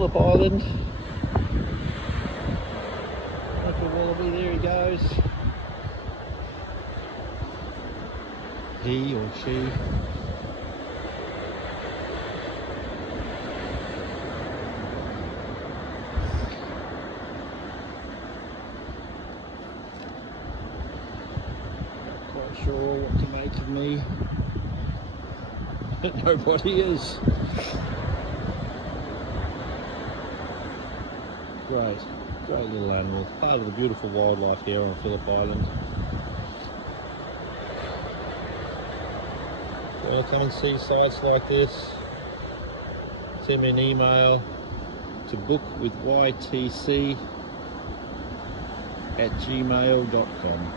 Phillip Island. Look at Wallaby, there he goes. He or she. Not quite sure what to make of me. Nobody is. Great little animal. Part of the beautiful wildlife here on Phillip Island. If you want to come and see sites like this, send me an email to bookwithytc@gmail.com.